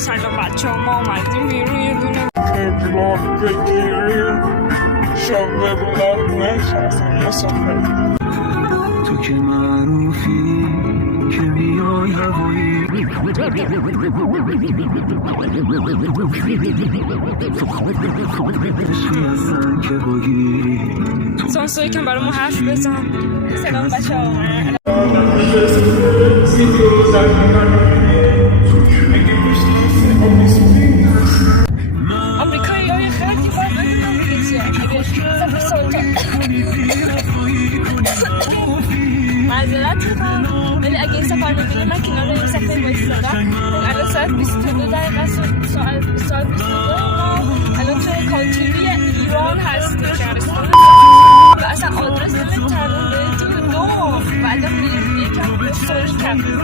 سلام بچه ها، ما اومدیم بیرون یه دونه تبلاغ بگیریم شب بلاغ نشستم مسافر. تو که معروفی که میای هوایی هستن که باگی سانسو یکم برای ما حرف بزن. سلام بچه ها، آمریکایی های خیلی معذرت میخوام، ولی اگه این سفر ببینیم من کنار این صفحه بایستادم. الان ساعت 22 دقیقه ساعت 22 ما الان توی کانتینی ایران هستیم، شهرستان و اصلا آدرس ترون بهتون دو و الان یکم سرچ کردیم.